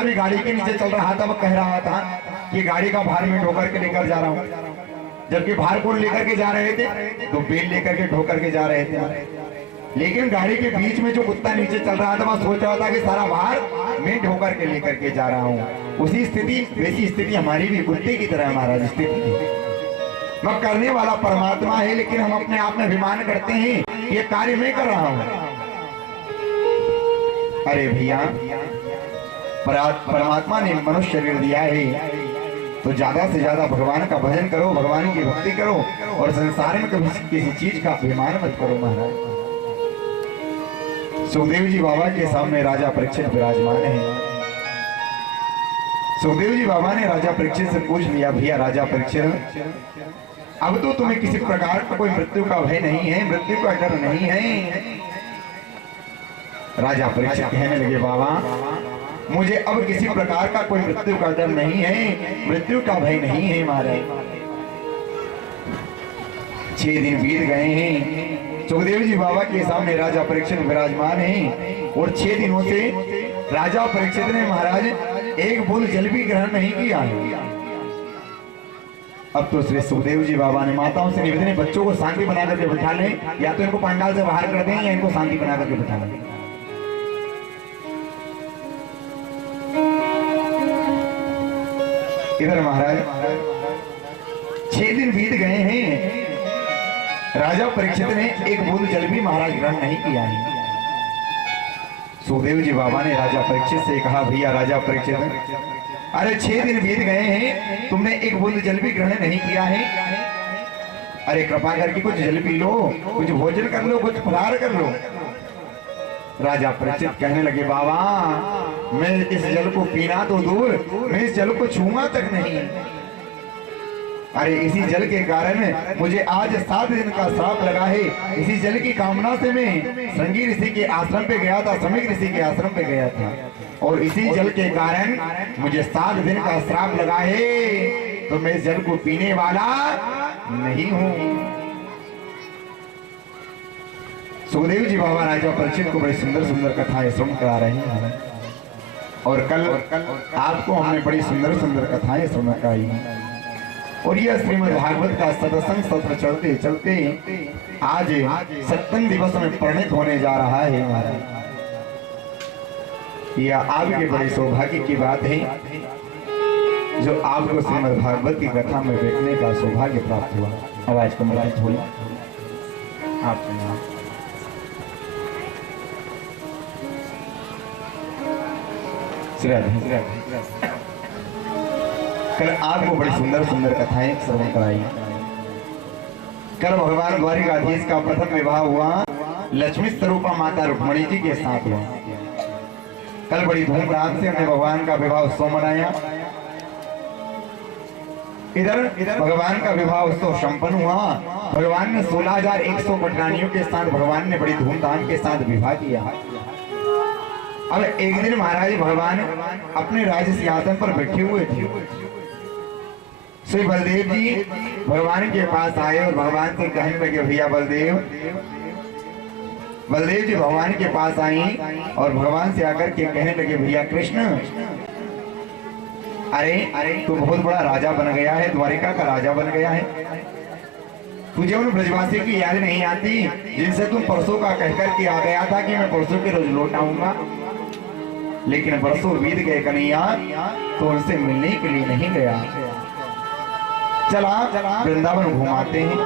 कुत्ता भी गाड़ी के नीचे चल रहा था, वो कह रहा था कि गाड़ी का भार मैं ढोकर के लेकर जा रहा हूँ। जबकि भार कौन लेकर के जा रहे थे? तो बेल लेकर के ढोकर के जा रहे थे। लेकिन गाड़ी के बीच में जो कुत्ता नीचे चल रहा था, वह सोच रहा था कि सारा भार मैं ढोकर के लेकर के जा रहा हूँ। उसी स्थिति, वैसी स्थिति हमारी भी कुत्ते की तरह महाराज स्थिति है। वह करने वाला परमात्मा है, लेकिन हम अपने आप में अभिमान करते हैं ये कार्य मैं कर रहा हूँ। अरे भैया, परमात्मा ने मनुष्य शरीर दिया है तो ज्यादा से ज्यादा भगवान का भजन करो, भगवान की भक्ति करो और संसार में कभी किसी चीज का अभिमान मत करो महाराज। सुखदेव जी बाबा के सामने राजा परीक्षित विराजमान है। सुखदेव जी बाबा ने राजा परीक्षित से पूछ लिया, भैया राजा परीक्षित, अब तो तुम्हें किसी प्रकार का कोई मृत्यु का भय नहीं है, मृत्यु का डर नहीं है? राजा परीक्षित कहने लगे, बाबा मुझे अब किसी प्रकार का कोई मृत्यु का डर नहीं है, मृत्यु का भय नहीं है महाराज। 6 दिन बीत गए हैं, सुखदेव जी बाबा के सामने राजा परीक्षित विराजमान हैं और 6 दिनों से राजा परीक्षित ने महाराज एक बूंद जल भी ग्रहण नहीं किया है। अब तो श्री सुखदेव जी बाबा ने माताओं से निवेदन है, बच्चों को शांति बना करके बिठा लें, या तो इनको पंडाल से बाहर कर दें या इनको शांति बना करके बिठा लें। इधर महाराज 6 दिन बीत गए हैं, राजा परीक्षित ने एक बूंद जल भी महाराज ग्रहण नहीं किया है। सुखदेव जी बाबा ने राजा परीक्षित से कहा, भैया राजा परीक्षित, अरे 6 दिन बीत गए हैं, तुमने एक बूंद जल भी ग्रहण नहीं किया है। अरे कृपा करके कुछ जल पी लो, कुछ भोजन कर लो, कुछ फलाहार कर लो। राजा परीक्षित कहने लगे, बाबा मैं इस जल को पीना तो दूर, मैं इस जल को छूंगा तक नहीं। अरे इसी जल के कारण मुझे आज 7 दिन का श्राप लगा है। इसी जल की कामना से मैं संगी ऋषि के आश्रम पे गया था, समीक ऋषि के आश्रम पे गया था, और इसी जल के कारण मुझे 7 दिन का श्राप लगा है, तो मैं इस जल को पीने वाला नहीं हूँ। सुखदेव जी बाबा राजा परीक्षित को बड़ी सुंदर सुंदर कथाएं श्रवण करा रहे हैं, और कल आपको हमने बड़ी सुंदर सुंदर कथाएं श्रवण कराई हैं। और यह श्रीमद् भागवत का सत्संग सत्र चलते चलते आज 7वें दिवस में परिणित होने जा रहा है महाराज। यह आपके बड़े सौभाग्य की बात है जो आपको श्रीमद् भागवत की कथा में बैठने का सौभाग्य प्राप्त हुआ। आवाज को मिलाए थोड़ी आपके नाम। कल आपको बड़ी सुंदर सुंदर कथाएं श्रवण कराई। कल भगवान द्वारिकाधीश का प्रथम विवाह हुआ लक्ष्मी स्वरूपा माता रुक्मणी जी के साथ हुआ। कल बड़ी धूमधाम से हमने भगवान का विवाह उत्सव मनाया। इधर भगवान का विवाह उत्सव संपन्न हुआ। भगवान ने 16,100 पटरानियों के साथ भगवान ने बड़ी धूमधाम के साथ विवाह किया। अब एक दिन महाराज भगवान अपने राज सिंहासन पर बैठे हुए थे। श्री बलदेव जी भगवान के पास आए और भगवान से कहने लगे, भैया बलदेव जी भगवान के पास आई और भगवान से आकर के कहने लगे, भैया कृष्ण, अरे तू बहुत बड़ा राजा बन गया है, द्वारिका का राजा बन गया है। तुझे उन ब्रजवासी की याद नहीं आती जिनसे तुम परसों का कहकर के आ गया था कि मैं परसों के रोज लौट आऊंगा, लेकिन बरसों बीत गए कन्हैया, तो उनसे मिलने के लिए नहीं गया। चला वृंदावन घुमाते हैं।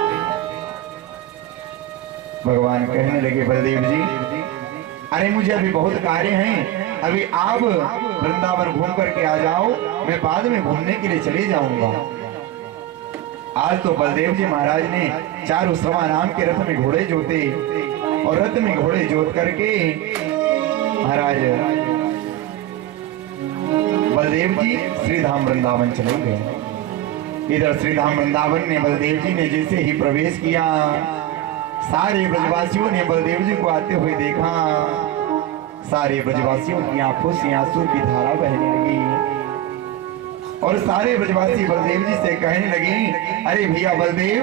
भगवान कहने लगे, बलदेव जी अरे मुझे अभी बहुत कार्य हैं, अभी आप वृंदावन घूम करके आ जाओ, मैं बाद में घूमने के लिए चले जाऊंगा। आज तो बलदेव जी महाराज ने 4 उस्रमा नाम के रथ में घोड़े जोते और रथ में घोड़े जोत करके महाराज बलदेव जी श्रीधाम वृंदावन चले गए। इधर श्रीधाम वृंदावन में बलदेव जी ने जैसे ही प्रवेश किया, सारे ब्रजवासियों ने बलदेव जी को आते हुए देखा। सारे ब्रजवासियों की आंखों से आंसू की धारा बहने लगी और सारे ब्रजवासी बलदेव जी से कहने लगे, अरे भैया बलदेव,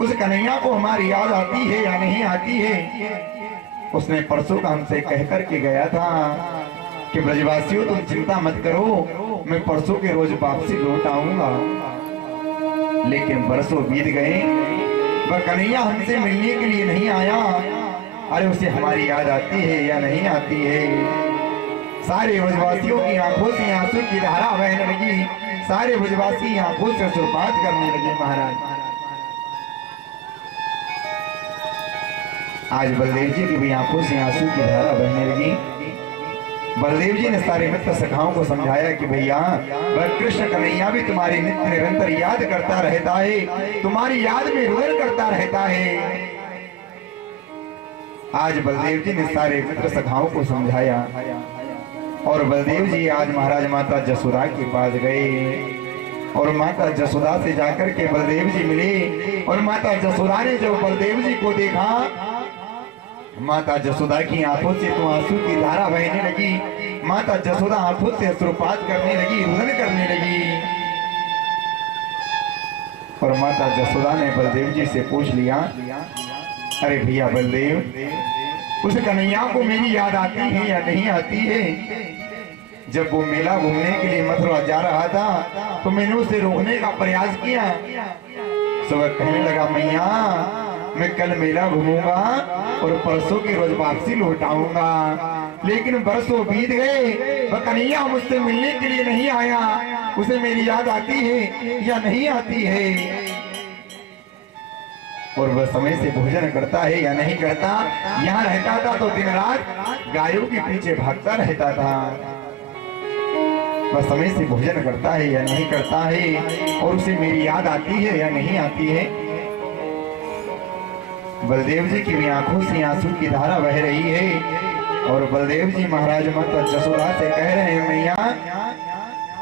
उस कन्हैया को हमारी याद आती है या नहीं आती है? उसने परसों का हमसे कह कर के गया था कि ब्रजवासियों तुम चिंता मत करो, मैं परसों के रोज वापसी लौट आऊंगा। लेकिन बरसों बीत गए, वह कन्हैया हमसे मिलने के लिए नहीं आया। अरे उसे हमारी याद आती है या नहीं आती है? सारे ब्रजवासियों की आंखों से आंसू की धारा बहने लगी, सारे ब्रजवासी आंखों से सुरपात करने लगे। महाराज आज बलदेव जी की भी आंखों से आंसू की धारा बहने लगी। बलदेव जी ने सारे मित्र सखाओं को समझाया कि भैया वह कृष्ण कन्हैया भी तुम्हारी नित्य निरंतर याद करता रहता है, तुम्हारी याद में रुदन करता रहता है। आज बलदेव जी ने सारे मित्र सखाओं को समझाया और बलदेव जी आज महाराज माता जसोदा के पास गए और माता जसोदा से जाकर के बलदेव जी मिले। और माता जसोदा ने जब बलदेव जी को देखा, माता जसोदा की आंखों से तो आंसू की धारा बहने लगी। माता जसोदा आंखों से अश्रुपात करने लगी, रुदन करने लगी। और माता जसोदा ने बलदेव जी से पूछ लिया, अरे भैया बलदेव, उस कन्हैया को मेरी याद आती है या नहीं आती है? जब वो मेला घूमने के लिए मथुरा जा रहा था तो मैंने उसे रोकने का प्रयास किया। सुबह कहने लगा, मैया मैं कल मेला घूमूंगा और परसों के रोज वापसी लौट आऊंगा। लेकिन बरसों बीत गए, वह कन्हैया मुझसे मिलने के लिए नहीं आया। उसे मेरी याद आती है या नहीं आती है? और वह समय से भोजन करता है या नहीं करता? यहाँ रहता था तो दिन रात गायों के पीछे भागता रहता था। वह समय से भोजन करता है या नहीं करता है? और उसे मेरी याद आती है या नहीं आती है? बलदेव जी की भी आंखों से आंसू की धारा बह रही है और बलदेव जी महाराज माता जसोदा से कह रहे हैं, मैया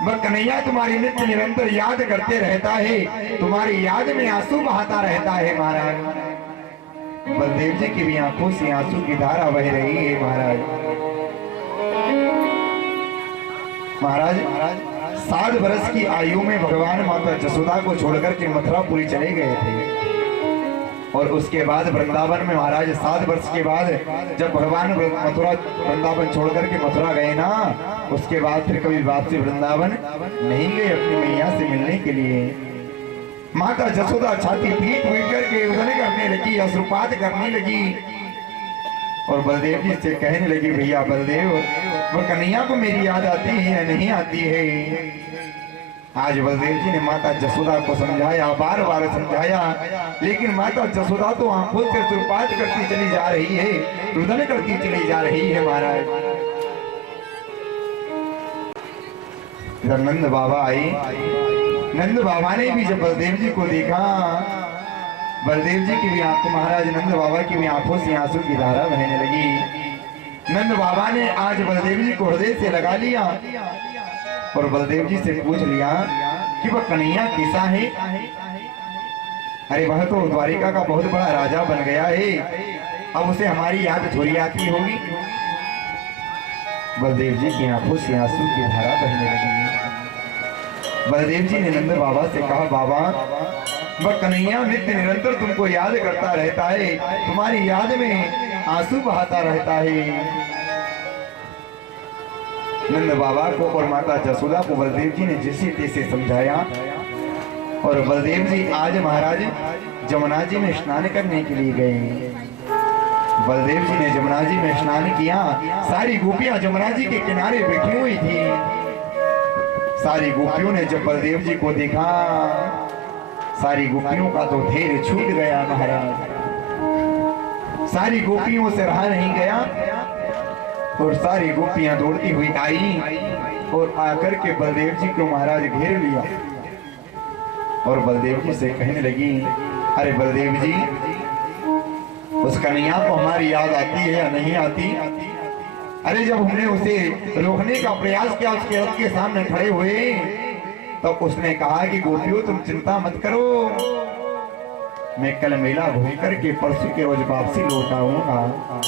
वह कन्हैया तुम्हारी नित्य निरंतर याद करते रहता है, तुम्हारी याद में आंसू बहाता रहता है। महाराज बलदेव जी की भी आंखों से आंसू की धारा बह रही है। महाराज 7 वर्ष की आयु में भगवान माता जसोदा को छोड़कर के मथुरापुरी चले गए थे। और उसके बाद वृंदावन में महाराज 7 वर्ष के बाद जब भगवान मथुरा वृंदावन छोड़कर के मथुरा गए ना, उसके बाद फिर कभी वापसी वृंदावन नहीं गए अपनी मैया से मिलने के लिए। माता जसोदा छाती पीट पीट करके रुदन करने लगी, अश्रुपात करने लगी और बलदेव जी से कहने लगी, भैया बलदेव, वो कन्हैया को मेरी याद आती है या नहीं आती है? आज बलदेव जी ने माता जसोदा को समझाया, बार बार समझाया, लेकिन माता जसोदा तो आंखों से अश्रुपात करती चली जा रही है, रुदन करती चली जा रही है। महाराज जब नंद बाबा आए, नंद बाबा ने भी जब बलदेव जी को देखा, बलदेव जी की भी आंखों, महाराज नंद बाबा की भी आंखों से आंसू की धारा बहने लगी। नंद बाबा ने आज बलदेव जी को हृदय से लगा लिया और बलदेव जी से पूछ लिया कि वह कन्हैया कैसा है? अरे वह तो द्वारिका का बहुत बड़ा राजा बन गया है, अब उसे हमारी याद थोड़ी आती होगी। बलदेव जी की आंखों से आंसू की धारा बहने लगी। बलदेव जी ने नंद बाबा से कहा, बाबा वह कन्हैया नित्य निरंतर तुमको याद करता रहता है, तुम्हारी याद में आंसू बहाता रहता है। नंद बाबा को और माता जसोदा को बलदेव जी ने जैसे तैसे समझाया और बलदेव जी आज महाराज जमुना जी में स्नान करने के लिए गए। बलदेव जी ने जमुना जी में स्नान किया। सारी गोपियां जमुना जी के किनारे बैठी हुई थी। सारी गोपियों ने जब बलदेव जी को देखा, सारी गोपियों का तो धैर्य छूट गया। महाराज सारी गोपियों से रहा नहीं गया और सारी गोपियां दौड़ती हुई आई और आकर के बलदेव जी को महाराज घेर लिया और बलदेव जी से कहने लगी, अरे बलदेव जी, उस कन्हैया को हमारी याद आती है या नहीं आती? अरे जब हमने उसे रोकने का प्रयास किया, उसके रथ के सामने खड़े हुए, तो उसने कहा कि गोपियों तुम चिंता मत करो, मैं कल मेला घूम करके परसों के रोज वापसी लौट आऊंगा।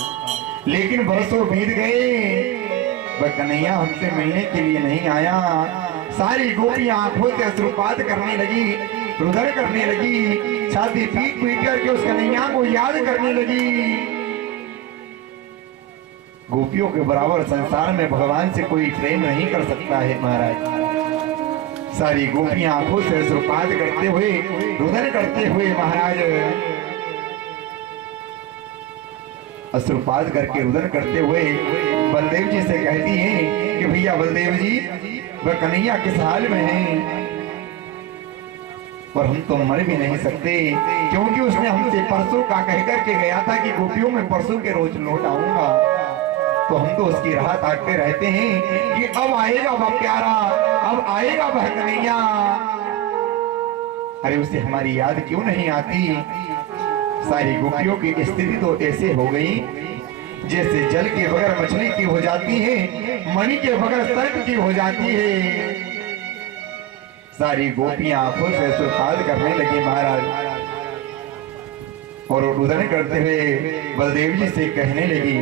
लेकिन बरसों बीत गए, वह कन्हैया हमसे मिलने के लिए नहीं आया। सारी गोपियां आंखों से अश्रुपात करने लगी, रुदन करने लगी, छाती पीट पीट करके उस कन्हैया को याद करने लगी। गोपियों के बराबर संसार में भगवान से कोई प्रेम नहीं कर सकता है महाराज। सारी गोपियां आंखों से अश्रुपात करते हुए, रुदन करते हुए महाराज अश्रुपात करके रुदन करते हुए बलदेव जी से कहती हैं कि भैया बलदेव जी, वह कन्हैया किस हाल में है, और हम तो मर भी नहीं सकते, क्योंकि उसने हमसे परसों का कह करके गया था कि गोपियों में परसों के रोज लौट आऊंगा। तो हम तो उसकी राह ताकते रहते हैं कि अब आएगा वह प्यारा, अब आएगा वह कन्हैया। अरे उसे हमारी याद क्यों नहीं आती। सारी गोपियों की स्थिति तो ऐसे हो गई जैसे जल के बगैर मछली की हो जाती है, मणि के बगैर सर्प की हो जाती है। सारी गोपियां आंखों से अश्रुपात करने लगी महाराज, और रुदन करते हुए बलदेव जी से कहने लगी,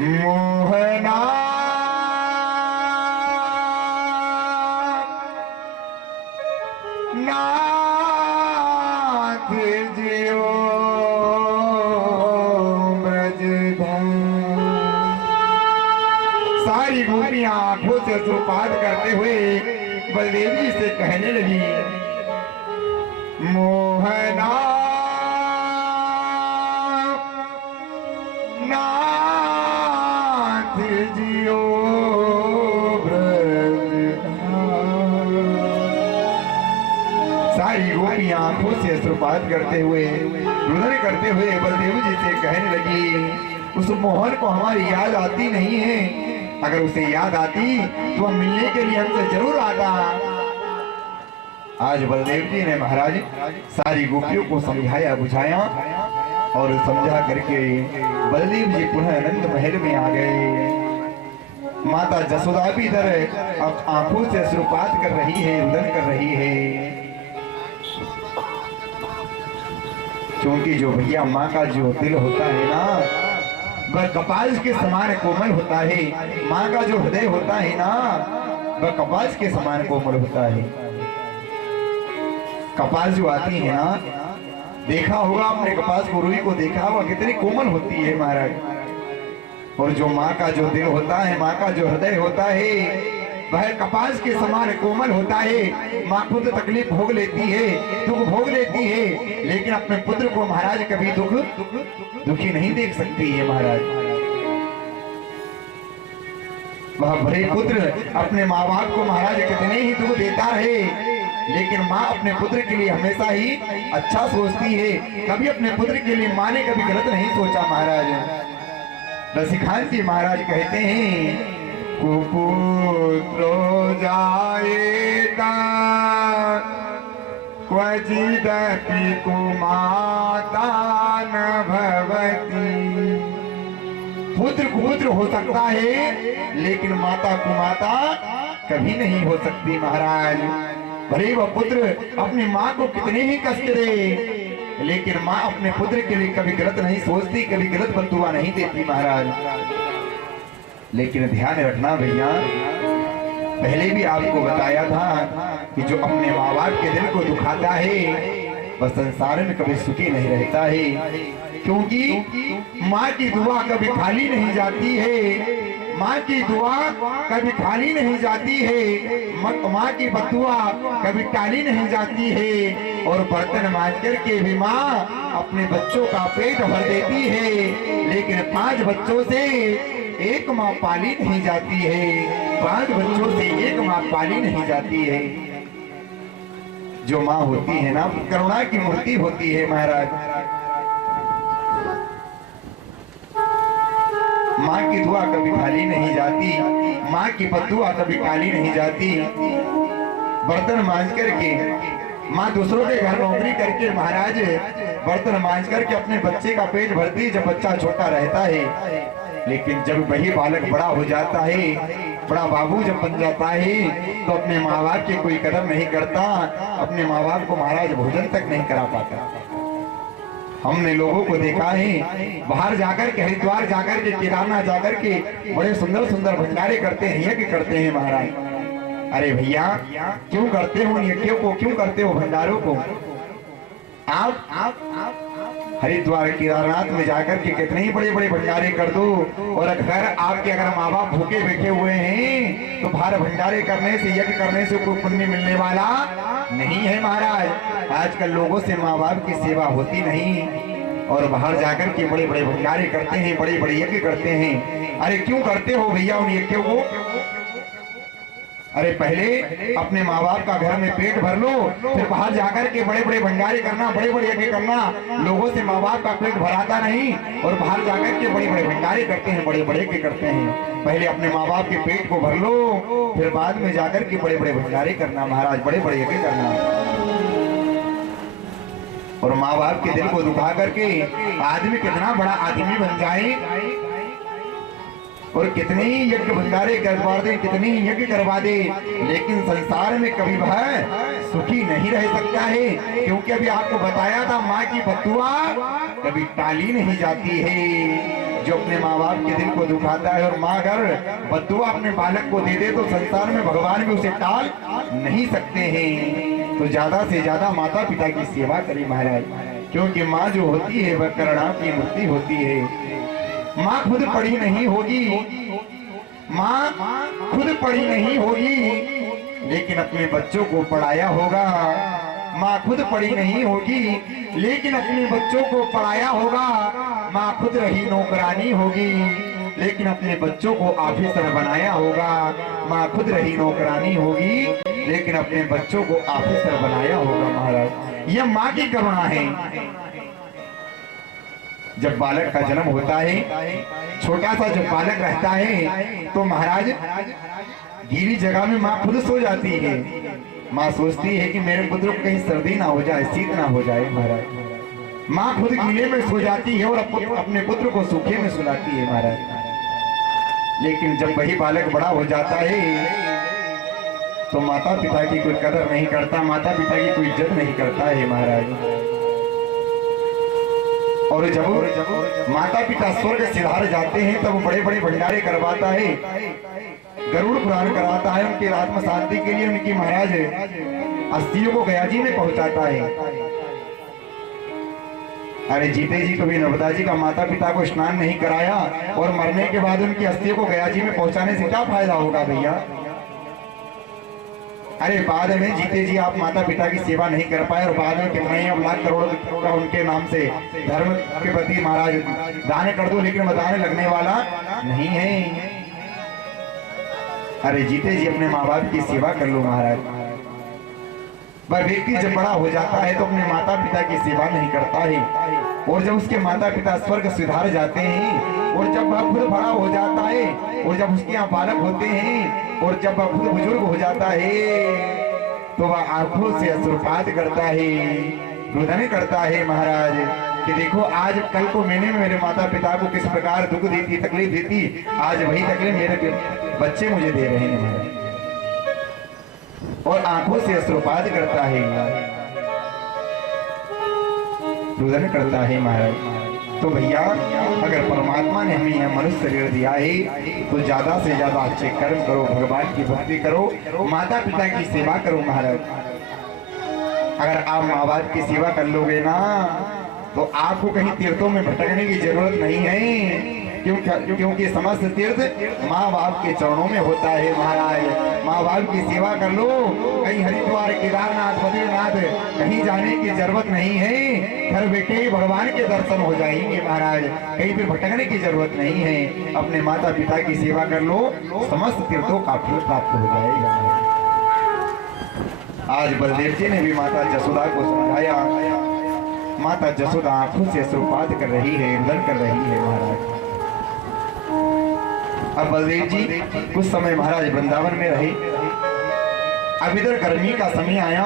मोहना नाथ जियो ब्रजधाम। सारी गोपियां आंखों से अश्रुपात करते हुए बलदेव जी से कहने लगी, मोहना नाथ जियो ब्रजधाम। सारी गोपियां आंखों से अश्रुपात करते हुए, रुदन करते हुए बलदेव जी से कहने लगी, उस मोहन को हमारी याद आती नहीं है, अगर उसे याद आती तो हम मिलने के लिए हमसे जरूर आता। आज बलदेव जी ने महाराज सारी गोपियों को समझाया बुझाया, और समझा करके बलदेव जी पुनः नंद महल में आ गए। माता जसोदा भी इधर अब आंखों से अश्रुपात कर रही है, रुदन कर रही है, क्योंकि जो भैया माँ का जो दिल होता है ना, वह कपास के समान कोमल होता है। माँ का जो हृदय होता है ना, वह कपास के समान कोमल होता है। कपास जो आती है ना, देखा होगा आपने कपास को, रुई को देखा होगा कितनी कोमल होती है महाराज। और जो माँ का जो दिल होता है, माँ का जो हृदय होता है, वह कपास के समान कोमल होता है। माँ खुद तकलीफ भोग लेती है, दुख भोग लेती है, लेकिन अपने पुत्र को महाराज कभी दुखी नहीं देख सकती है महाराज। वह बड़े पुत्र अपने माँ बाप को महाराज कितने ही दुख देता है, लेकिन माँ अपने पुत्र के लिए हमेशा ही अच्छा सोचती है। कभी अपने पुत्र के लिए माँ ने कभी गलत नहीं सोचा महाराज। रसिकांत जी महाराज कहते हैं, कुपुत्रो जायेता क्वचिदपि कुमाता न भवति। पुत्र कुपुत्र हो सकता है, लेकिन माता कुमाता कभी नहीं हो सकती महाराज। भले वह पुत्र अपनी माँ को कितने ही कष्ट दे, लेकिन माँ अपने पुत्र के लिए कभी गलत नहीं सोचती, कभी गलत बददुआ नहीं देती महाराज। लेकिन ध्यान रखना भैया, पहले भी आपको बताया था कि जो अपने माँ बाप के दिल को दुखाता है वह संसार में कभी सुखी नहीं रहता है, क्योंकि माँ की दुआ कभी खाली नहीं जाती है। माँ की दुआ कभी खाली नहीं जाती है, माँ की बदुआ कभी टाली नहीं जाती है। और बर्तन मांज करके भी माँ अपने बच्चों का पेट भर देती है, लेकिन 5 बच्चों से एक माँ पाली नहीं जाती है। 5 बच्चों से एक माँ पाली नहीं जाती है। जो माँ होती है ना, करुणा की मूर्ति होती है महाराज। माँ की दुआ कभी खाली नहीं जाती, माँ की बदुआ कभी काली नहीं जाती। बर्तन मांज करके माँ दूसरों के घर नौकरी करके महाराज बर्तन मांज करके अपने बच्चे का पेट भरती जब बच्चा छोटा रहता है, लेकिन जब वही बालक बड़ा हो जाता है, बड़ा बाबू जब बन जाता है, तो अपने माँ बाप की कोई कदर नहीं करता, अपने माँ बाप को महाराज भोजन तक नहीं करा पाता। हमने लोगों को देखा है बाहर जाकर के, हरिद्वार जाकर के, केदारनाथ जाकर के बड़े सुंदर सुंदर भंडारे करते हैं, यज्ञ करते हैं महाराज। अरे भैया क्यों करते हो यज्ञों को, क्यों करते हो भंडारों को? आप हरिद्वार केदारनाथ में जाकर के कितने ही बड़े बड़े भंडारे कर दो, और अगर माँ बाप भूखे बैठे हुए हैं तो बाहर भंडारे करने से, यज्ञ करने से कोई पुण्य मिलने वाला नहीं है महाराज। आजकल लोगों से माँ बाप की सेवा होती नहीं, और बाहर जाकर के बड़े बड़े भंडारे करते हैं, बड़े बड़े यज्ञ करते हैं। अरे क्यों करते हो भैया उन यज्ञों को? अरे पहले अपने माँ बाप का घर में पेट भर लो, फिर बाहर जाकर के बड़े बड़े भंडारे करना, बड़े बड़े यज्ञ करना। लोगों से माँ बाप का पेट भराता नहीं, और बाहर जाकर के बड़े बड़े भंडारे करते हैं, बड़े बड़े यज्ञ करते हैं। पहले अपने माँ बाप के पेट को भर लो, फिर बाद में जाकर के बड़े बड़े भंडारे करना महाराज, बड़े बड़े यज्ञ करना। और माँ बाप के दिल को दुखा करके आदमी कितना बड़ा आदमी बन जाए, और कितने ही यज्ञ भंडारे करवा दे, कितने ही यज्ञ करवा दे, लेकिन संसार में कभी वह सुखी नहीं रह सकता है। क्योंकि अभी आपको बताया था, माँ की बद्दुआ कभी टाली नहीं जाती है। जो अपने माँ बाप के दिल को दुखाता है, और माँ अगर बद्दुआ अपने बालक को दे दे तो संसार में भगवान भी उसे टाल नहीं सकते हैं। तो ज्यादा से ज्यादा माता पिता की सेवा करें महाराज, क्योंकि माँ जो होती है वह करुणा की मूर्ति होती है। माँ खुद पढ़ी नहीं होगी, माँ खुद पढ़ी नहीं होगी, लेकिन अपने बच्चों को पढ़ाया होगा। माँ खुद पढ़ी नहीं होगी, लेकिन अपने बच्चों को पढ़ाया होगा। माँ खुद रही नौकरानी होगी, लेकिन अपने बच्चों को ऑफिसर बनाया होगा। माँ खुद रही नौकरानी होगी, लेकिन अपने बच्चों को ऑफिसर बनाया होगा महाराज। यह माँ की करुणा है। जब बालक का जन्म होता है, छोटा सा जब बालक रहता है, तो महाराज गीली जगह में माँ खुद सो जाती है। माँ सोचती है कि मेरे पुत्र को कहीं सर्दी ना हो जाए, शीत ना हो जाए महाराज। माँ खुद गीले में सो जाती है और अपने पुत्र को सूखे में सुलाती है महाराज। लेकिन जब वही बालक बड़ा हो जाता है तो माता पिता की कोई कदर नहीं करता, माता पिता की कोई इज्जत नहीं करता है महाराज। और जब माता पिता स्वर्ग सिधार जाते हैं तब बड़े बड़े भंडारे करवाता है, गरुड़ पुराण कराता है, उनकी आत्म शांति के लिए उनकी महाराज अस्थियों को गया जी में पहुंचाता है। अरे जीते जी को भी नर्मदा जी का माता पिता को स्नान नहीं कराया, और मरने के बाद उनकी अस्थियों को गया जी में पहुंचाने से क्या फायदा होगा भैया? अरे बाद में जीते जी आप माता पिता की सेवा नहीं कर पाए, और बाद में कितना ही अब लाख करोड़ का उनके नाम से धर्म के प्रति महाराज दान कर दो, लेकिन बताने लगने वाला नहीं है। अरे जीते जी अपने माँ बाप की सेवा कर लो महाराज। वह व्यक्ति जब बड़ा हो जाता है तो अपने माता पिता की सेवा नहीं करता है, और जब उसके माता पिता स्वर्ग सिधार जाते हैं, और जब वह खुद बड़ा हो जाता है, और जब उसके यहाँ बालक होते हैं, और जब वह खुद बुजुर्ग हो जाता है, तो वह आंखों से अश्रुपात करता है, रुदन करता है महाराज कि देखो आज कल को मैंने मेरे माता पिता को किस प्रकार दुख दी थी, तकलीफ दी थी, आज वही तकलीफ मेरे बच्चे मुझे दे रहे हैं महाराज। और आंखों से अश्रुपात करता है, रुदन करता है महाराज। तो भैया अगर परमात्मा ने हमें यह मनुष्य शरीर दिया है तो ज्यादा से ज्यादा अच्छे कर्म करो, भगवान की भक्ति करो, माता पिता की सेवा करो महाराज। अगर आप माँ बाप की सेवा कर लोगे ना तो आपको कहीं तीर्थों में भटकने की जरूरत नहीं है, क्योंकि समस्त तीर्थ माँ बाप के चरणों में होता है महाराज। माँ बाप की सेवा कर लो, कहीं हरिद्वार केदारनाथ बद्रीनाथ कहीं जाने की जरूरत नहीं है, घर बैठे ही भगवान के दर्शन हो जाएंगे महाराज, कहीं पे भटकने की जरूरत नहीं है। अपने माता पिता की सेवा कर लो, समस्त तीर्थों का फल प्राप्त हो जाएगा। आज बलदेव जी ने भी माता जसोदा को समझाया, माता जसोदा आंखों से अश्रुपात कर रही है, रुदन कर रही है महाराज। अब बलदेव जी कुछ समय महाराज वृंदावन में रहे। अब इधर गर्मी का समय आया,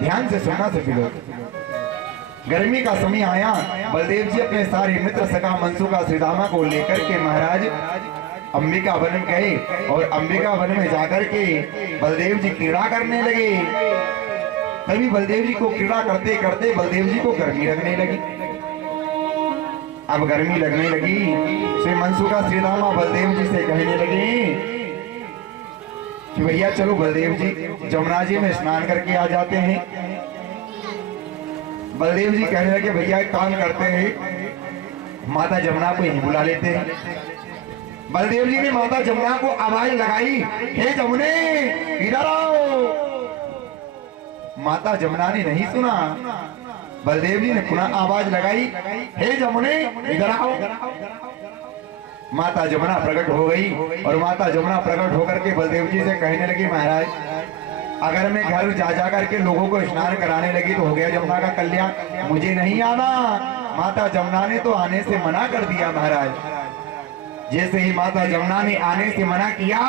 ध्यान से सुनना सभी लोग। गर्मी का समय आया, बलदेव जी अपने सारे मित्र सखा मनसुखा श्रीधामा को लेकर के महाराज अंबिका वन गए, और अंबिका वन में जाकर के बलदेव जी क्रीड़ा करने लगे। तभी बलदेव जी को क्रीड़ा करते करते बलदेव जी को गर्मी लगने लगी। अब गर्मी लगने लगी, श्री मनसुखा श्रीधामा बलदेव जी से कहने लगे कि भैया चलो बलदेव जी जमुना जी में स्नान करके आ जाते हैं। बलदेव जी कहने लगे भैया एक काम करते हैं, माता जमुना को ही बुला लेते हैं। बलदेव जी ने माता जमुना को आवाज लगाई, हे जमुने इधर आओ। माता जमुना ने नहीं सुना। बलदेव जी ने पुनः आवाज लगाई, हे जमुने इधर आओ। माता जमुना प्रकट हो गई और माता जमुना प्रकट होकर के बलदेव जी से कहने लगी, महाराज अगर मैं घर जा जा करके लोगों को स्नान कराने लगी तो हो गया जमुना का कल्याण, मुझे नहीं आना। माता जमुना ने तो आने से मना कर दिया महाराज। जैसे ही माता जमुना ने आने से मना किया,